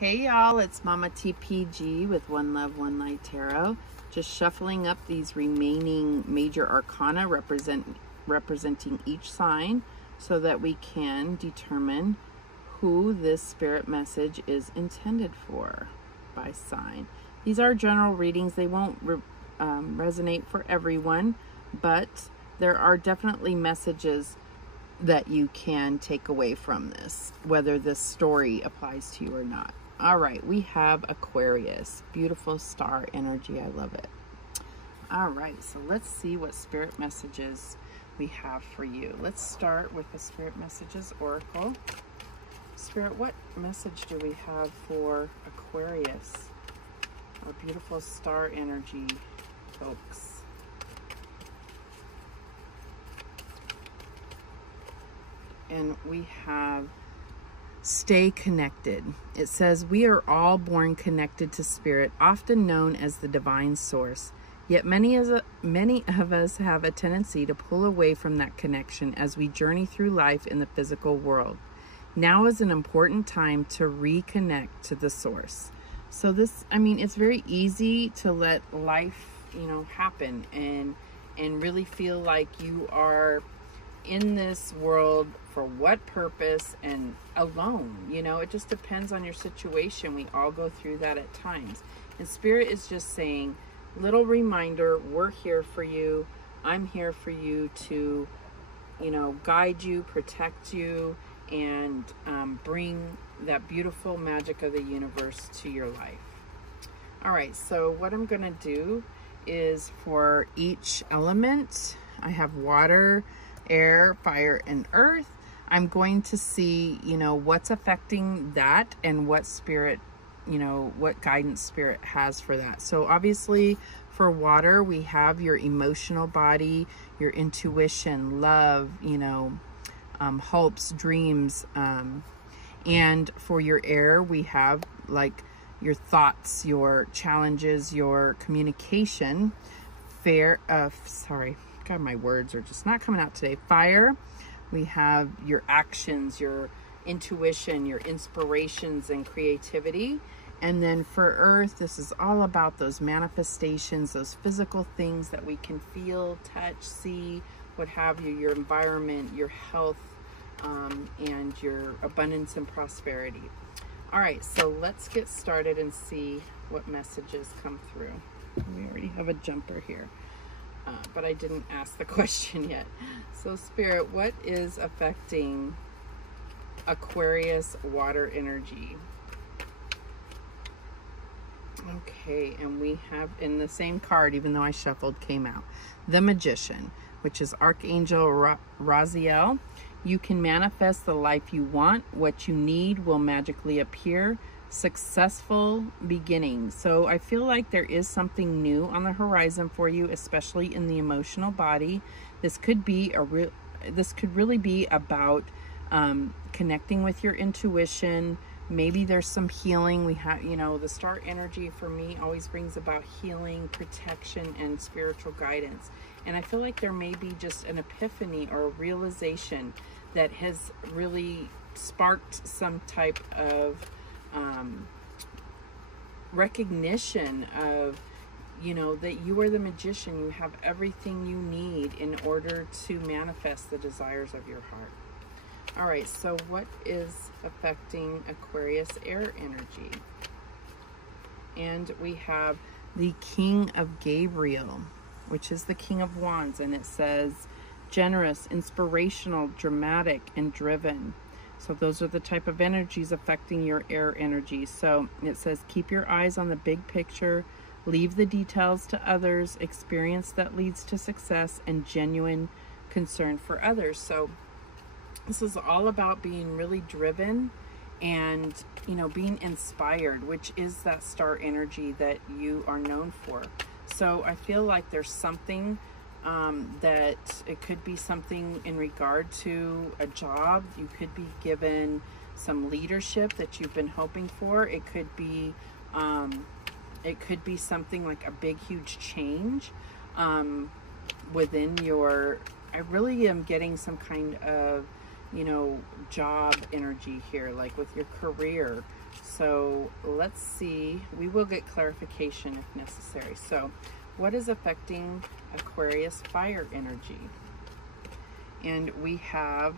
Hey y'all, it's Mama TPG with One Love, One Light Tarot. Just shuffling up these remaining major arcana representing each sign so that we can determine who this spirit message is intended for by sign. These are general readings. They won't resonate for everyone, but there are definitely messages that you can take away from this, whether this story applies to you or not. All right, we have Aquarius. Beautiful star energy. I love it. All right, so let's see what spirit messages we have for you. Let's start with the Spirit Messages Oracle. Spirit, what message do we have for Aquarius? Our beautiful star energy, folks. And we have stay connected. It says, we are all born connected to spirit, often known as the divine source. Yet many of us have a tendency to pull away from that connection as we journey through life in the physical world. Now is an important time to reconnect to the source. So this, it's very easy to let life, happen and really feel like you are in this world for what purpose and alone. It just depends on your situation. We all go through that at times. And Spirit is just saying, little reminder, we're here for you. I'm here for you to, guide you, protect you, and bring that beautiful magic of the universe to your life. All right, so what I'm going to do is for each element, I have water, air, fire, and earth. I'm going to see, what's affecting that and what spirit, what guidance spirit has for that. So obviously for water, we have your emotional body, your intuition, love, hopes, dreams. And for your air, we have like your thoughts, your challenges, your communication. God, my words are just not coming out today. Fire, we have your actions, your intuition, your inspirations and creativity. And then for earth, this is all about those manifestations, those physical things that we can feel, touch, see, what have you, your environment, your health, and your abundance and prosperity. All right, so let's get started and see what messages come through. We already have a jumper here. But I didn't ask the question yet. So Spirit, what is affecting Aquarius water energy? Okay, and we have in the same card, even though I shuffled, came out the Magician, which is Archangel Raziel. You can manifest the life you want. What you need will magically appear. Successful beginning. So I feel like there is something new on the horizon for you, especially in the emotional body. This could be this could really be about connecting with your intuition. Maybe there's some healing. We have, the star energy for me always brings about healing, protection, and spiritual guidance. And I feel like there may be just an epiphany or a realization that has really sparked some type of recognition of, that you are the magician. You have everything you need in order to manifest the desires of your heart. All right, so what is affecting Aquarius air energy? And we have the King of Gabriel, which is the King of Wands, and it says generous, inspirational, dramatic, and driven. So those are the type of energies affecting your air energy. So it says, keep your eyes on the big picture, leave the details to others, experience that leads to success, and genuine concern for others. So this is all about being really driven and, being inspired, which is that star energy that you are known for. So I feel like there's something that it could be something in regard to a job. You could be given some leadership that you've been hoping for. It could be something like a big, huge change within your. I really am getting some kind of you know, job energy here, like with your career. So let's see. We will get clarification if necessary. So what is affecting Aquarius fire energy? And we have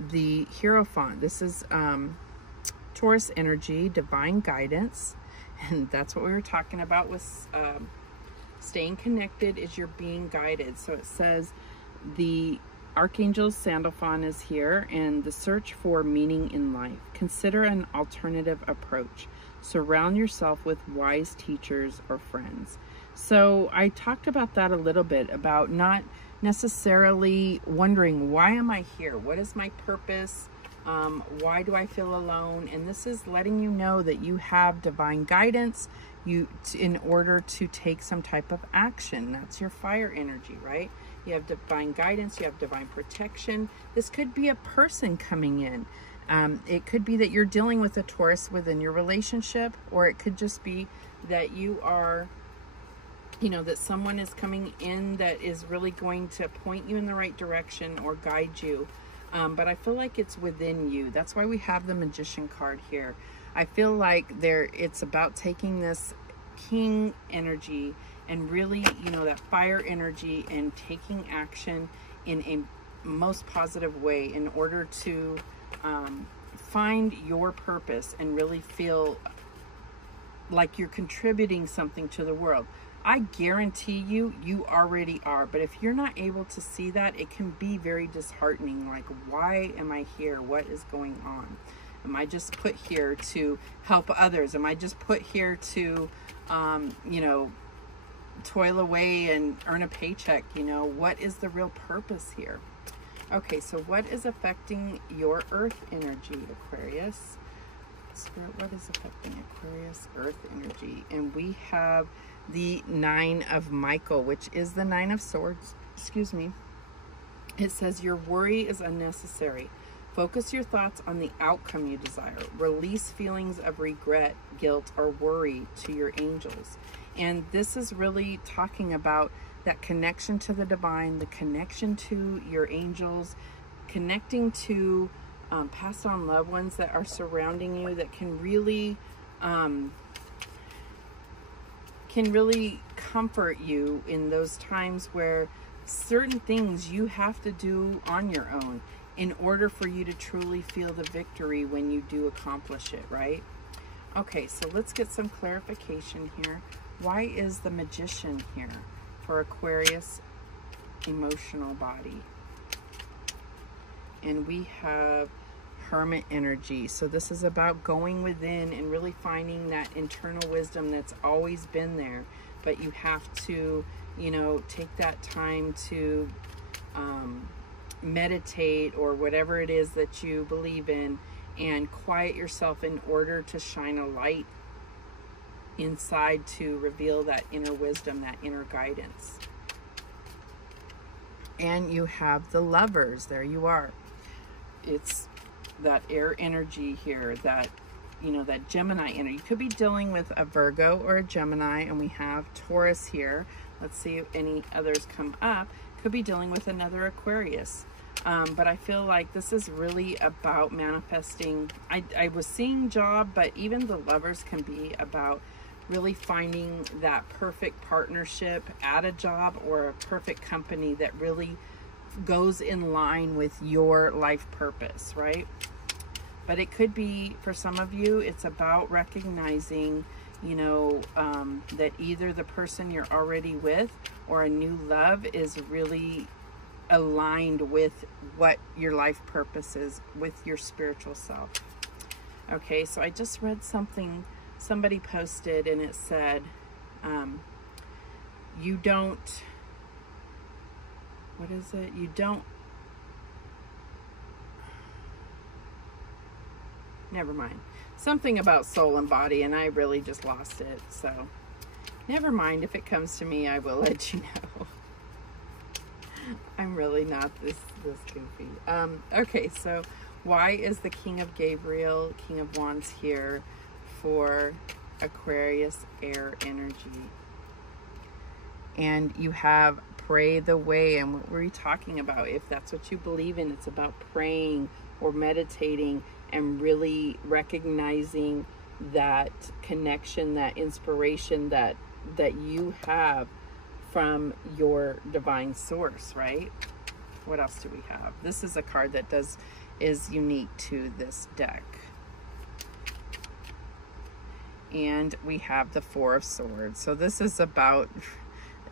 the Hierophant. This is Taurus energy, divine guidance. And that's what we were talking about with staying connected is you're being guided. So it says the Archangel Sandalphon is here, and the search for meaning in life. Consider an alternative approach. Surround yourself with wise teachers or friends. So I talked about that a little bit, about not necessarily wondering, why am I here? What is my purpose? Why do I feel alone? And this is letting you know that you have divine guidance in order to take some type of action. That's your fire energy, right? You have divine guidance, you have divine protection. This could be a person coming in. It could be that you're dealing with a Taurus within your relationship, or it could just be that you are, you know, that someone is coming in that is really going to point you in the right direction or guide you. But I feel like it's within you. That's why we have the Magician card here. I feel like it's about taking this King energy and really, you know, that fire energy, and taking action in a most positive way in order to find your purpose and really feel like you're contributing something to the world. I guarantee you already are. But if you're not able to see that, it can be very disheartening. Like, why am I here? What is going on? Am I just put here to help others? Am I just put here to, you know, toil away and earn a paycheck? You know, what is the real purpose here? Okay, so what is affecting your earth energy, Aquarius? Spirit, what is affecting Aquarius earth energy? And we have the 9 of Michael, which is the 9 of Swords. Excuse me. It says your worry is unnecessary. Focus your thoughts on the outcome you desire. Release feelings of regret, guilt, or worry to your angels. And this is really talking about that connection to the divine, the connection to your angels, connecting to passed on loved ones that are surrounding you, that can really comfort you in those times where certain things you have to do on your own in order for you to truly feel the victory when you do accomplish it, right? Okay, so let's get some clarification here. Why is the Magician here for Aquarius emotional body? And we have Hermit energy. So this is about going within and really finding that internal wisdom that's always been there. But you have to, you know, take that time to meditate, or whatever it is that you believe in, and quiet yourself in order to shine a light inside to reveal that inner wisdom, that inner guidance. And you have the Lovers. There you are. It's that air energy here, that, you know, that Gemini energy. You could be dealing with a Virgo or a Gemini, and we have Taurus here. Let's see if any others come up. Could be dealing with another Aquarius. But I feel like this is really about manifesting. I was seeing job, but even the Lovers can be about really finding that perfect partnership at a job, or a perfect company that really goes in line with your life purpose, right? But it could be, for some of you, it's about recognizing, you know, that either the person you're already with or a new love is really aligned with what your life purpose is, with your spiritual self. Okay, so I just read something somebody posted, and it said, you don't, what is it? You don't, never mind. Something about soul and body, and I really just lost it. So never mind. If it comes to me, I will let you know. I'm really not this goofy. Okay, so why is the King of Gabriel, King of Wands here for Aquarius air energy? And you have pray the way. And what were we talking about? If that's what you believe in, it's about praying or meditating and really recognizing that connection, that inspiration that you have from your divine source, right? What else do we have? This is a card that is unique to this deck. And we have the Four of Swords. So this is about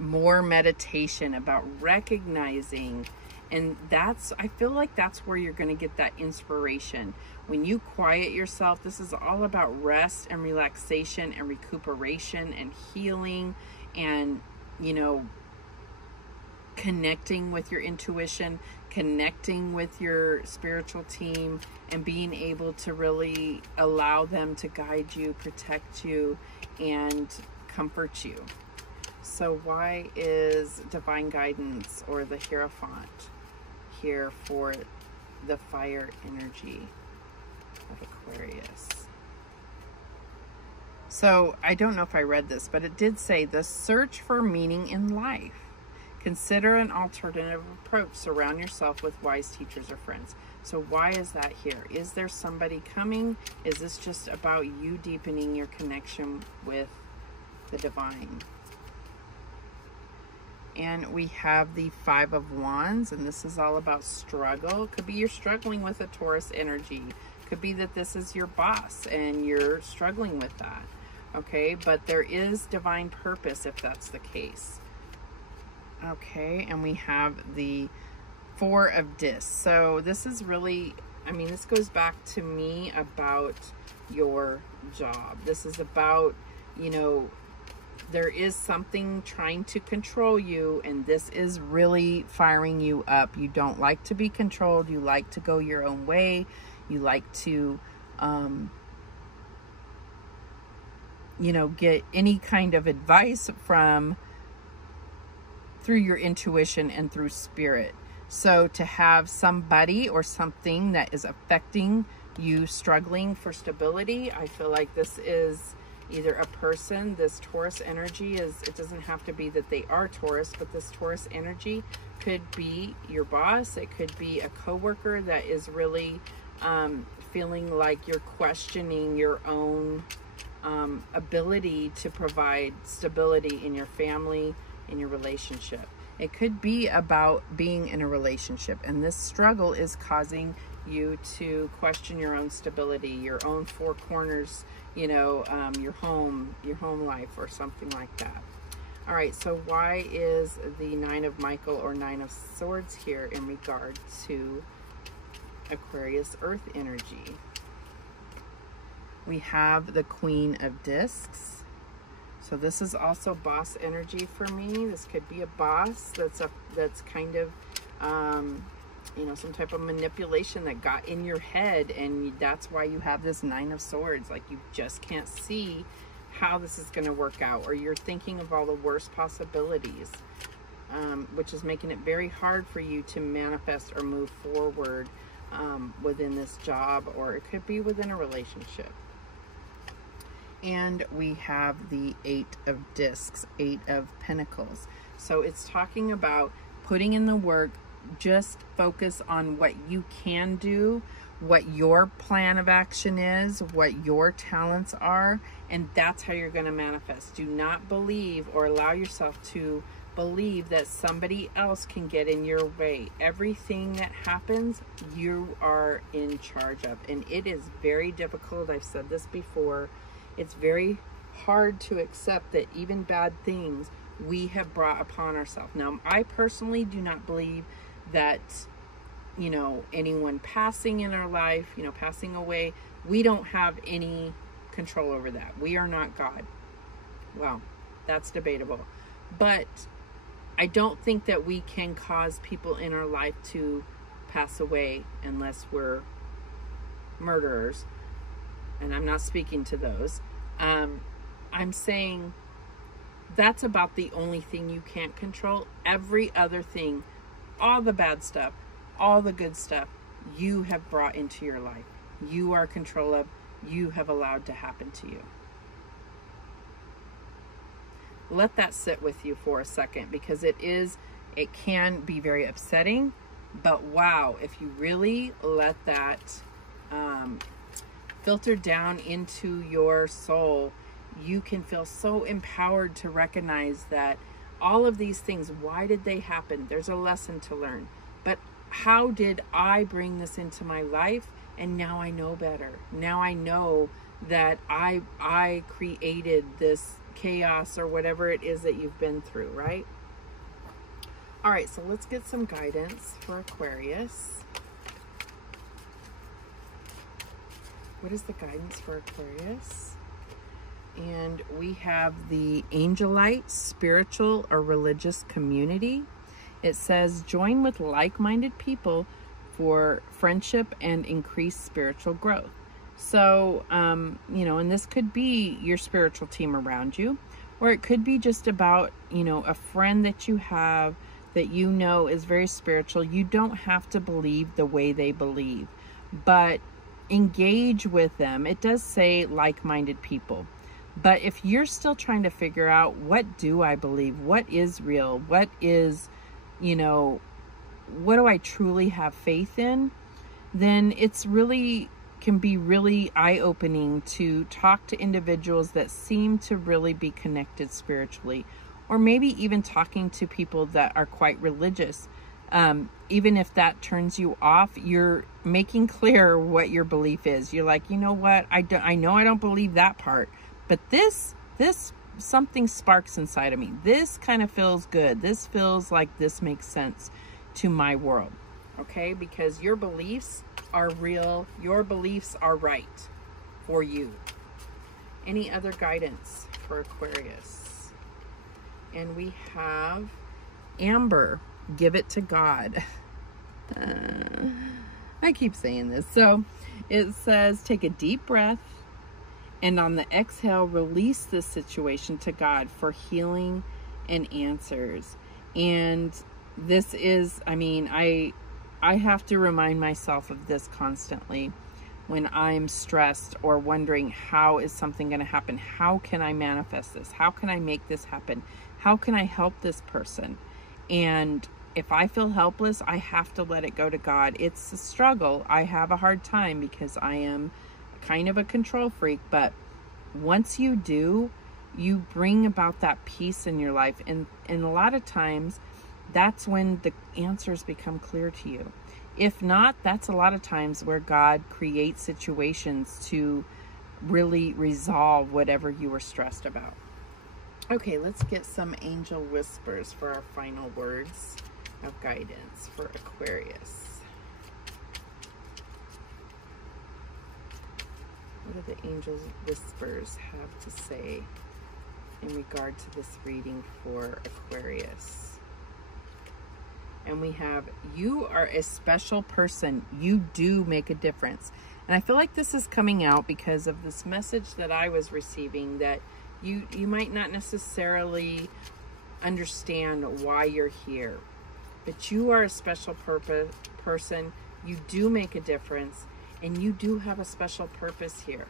more meditation, about recognizing, and I feel like that's where you're going to get that inspiration. When you quiet yourself, this is all about rest and relaxation and recuperation and healing and, you know, connecting with your intuition, connecting with your spiritual team, and being able to really allow them to guide you, protect you, and comfort you. So why is divine guidance or the Hierophant here for the fire energy of Aquarius? So I don't know if I read this, but it did say the search for meaning in life. Consider an alternative approach. Surround yourself with wise teachers or friends. So why is that here? Is there somebody coming? Is this just about you deepening your connection with the divine? And we have the Five of Wands, and this is all about struggle. Could be you're struggling with a Taurus energy. Could be that this is your boss and you're struggling with that. Okay, but there is divine purpose if that's the case. Okay, and we have the Four of Discs. So this is really, I mean, this goes back to me about your job. This is about, you know, there is something trying to control you, and this is really firing you up. You don't like to be controlled. You like to go your own way. You like to, you know, get any kind of advice through your intuition and through spirit. So to have somebody or something that is affecting you struggling for stability, I feel like this is either a person. This Taurus energy it doesn't have to be that they are Taurus, but this Taurus energy could be your boss. It could be a coworker that is really feeling like you're questioning your own ability to provide stability in your family, in your relationship. It could be about being in a relationship, and this struggle is causing you to question your own stability, your own four corners, you know, your home life or something like that. All right, so why is the Nine of Michael or Nine of Swords here in regard to Aquarius Earth energy? We have the Queen of Discs. So this is also boss energy for me. This could be a boss that's kind of, you know, some type of manipulation that got in your head, and that's why you have this Nine of Swords. Like, you just can't see how this is going to work out, or you're thinking of all the worst possibilities, which is making it very hard for you to manifest or move forward within this job, or it could be within a relationship. And we have the Eight of Discs, Eight of Pentacles. So it's talking about putting in the work. Just focus on what you can do, what your plan of action is, what your talents are, and that's how you're going to manifest. Do not believe or allow yourself to believe that somebody else can get in your way. Everything that happens, you are in charge of, and it is very difficult. I've said this before. It's very hard to accept that even bad things we have brought upon ourselves. Now, I personally do not believe that, you know, anyone passing in our life, you know, passing away, we don't have any control over that. We are not God. Well, that's debatable. But I don't think that we can cause people in our life to pass away unless we're murderers. And I'm not speaking to those. I'm saying that's about the only thing you can't control. Every other thing, all the bad stuff, all the good stuff, you have brought into your life. You are in control of, you have allowed to happen to you. let that sit with you for a second, because it can be very upsetting. But wow, if you really let that filter down into your soul, you can feel so empowered to recognize that all of these things, why did they happen? There's a lesson to learn. But how did I bring this into my life? And now I know better. Now I know that I created this chaos or whatever it is that you've been through, right? All right, so let's get some guidance for Aquarius. What is the guidance for Aquarius? And we have the Angelite spiritual or religious community. It says, join with like-minded people for friendship and increased spiritual growth. So, you know, and this could be your spiritual team around you, or it could be just about, you know, a friend that you have that you know is very spiritual. You don't have to believe the way they believe, but engage with them. It does say like-minded people. But if you're still trying to figure out, what do I believe? What is real? What is, you know, what do I truly have faith in? Then it's really can be really eye-opening to talk to individuals that seem to really be connected spiritually, or maybe even talking to people that are quite religious. Even if that turns you off, you're making clear what your belief is. You're like, you know what? I know I don't believe that part, but this something sparks inside of me. This kind of feels good. This feels like this makes sense to my world. Okay? Because your beliefs are real. Your beliefs are right for you. Any other guidance for Aquarius? And we have Amber, give it to God. I keep saying this. So it says, take a deep breath, and on the exhale, release this situation to God for healing and answers. And this is, I mean, I have to remind myself of this constantly when I'm stressed or wondering, how is something going to happen? How can I manifest this? How can I make this happen? How can I help this person? And if I feel helpless, I have to let it go to God. It's a struggle. I have a hard time because I am kind of a control freak, but once you do, you bring about that peace in your life. And a lot of times, that's when the answers become clear to you. If not, that's a lot of times where God creates situations to really resolve whatever you were stressed about. Okay, let's get some angel whispers for our final words of guidance for Aquarius. What do the angel whispers have to say in regard to this reading for Aquarius? And we have, you are a special person. You do make a difference. And I feel like this is coming out because of this message that I was receiving, that you might not necessarily understand why you're here, but you are a special person. You do make a difference, and you do have a special purpose here.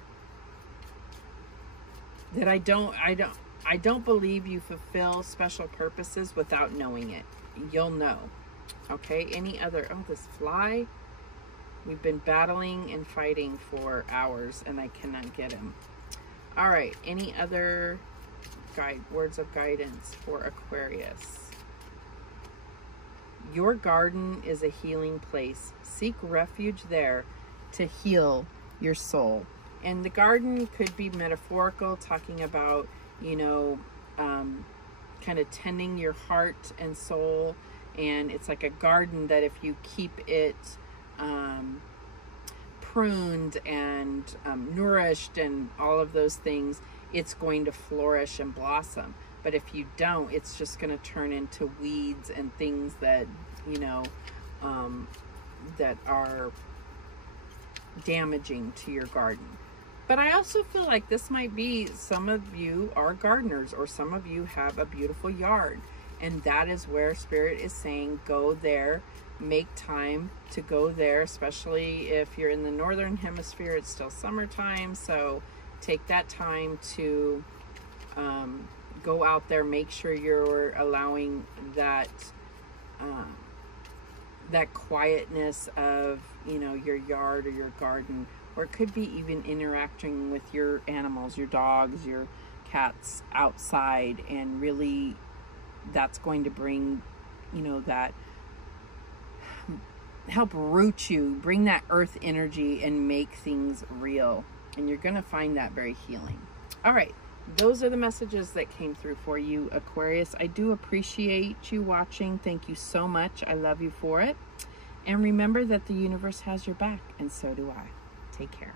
That I don't believe you fulfill special purposes without knowing it. You'll know. Okay, any other, oh, this fly, we've been battling and fighting for hours and I cannot get him. All right, any other words of guidance for Aquarius? Your garden is a healing place. Seek refuge there to heal your soul. And the garden could be metaphorical, talking about, you know, kind of tending your heart and soul. And it's like a garden that if you keep it pruned and nourished and all of those things, it's going to flourish and blossom. But if you don't, it's just going to turn into weeds and things that, you know, that are damaging to your garden. But I also feel like this might be, some of you are gardeners, or some of you have a beautiful yard. And that is where Spirit is saying, go there, make time to go there, especially if you're in the Northern Hemisphere. It's still summertime, so take that time to go out there, make sure you're allowing that that quietness of, you know, your yard or your garden, or it could be even interacting with your animals, your dogs, your cats outside, and really that's going to bring, you know, that help root you, bring that earth energy and make things real, and you're going to find that very healing. All right, those are the messages that came through for you, Aquarius. I do appreciate you watching. Thank you so much. I love you for it. And remember that the universe has your back, and so do I. Take care.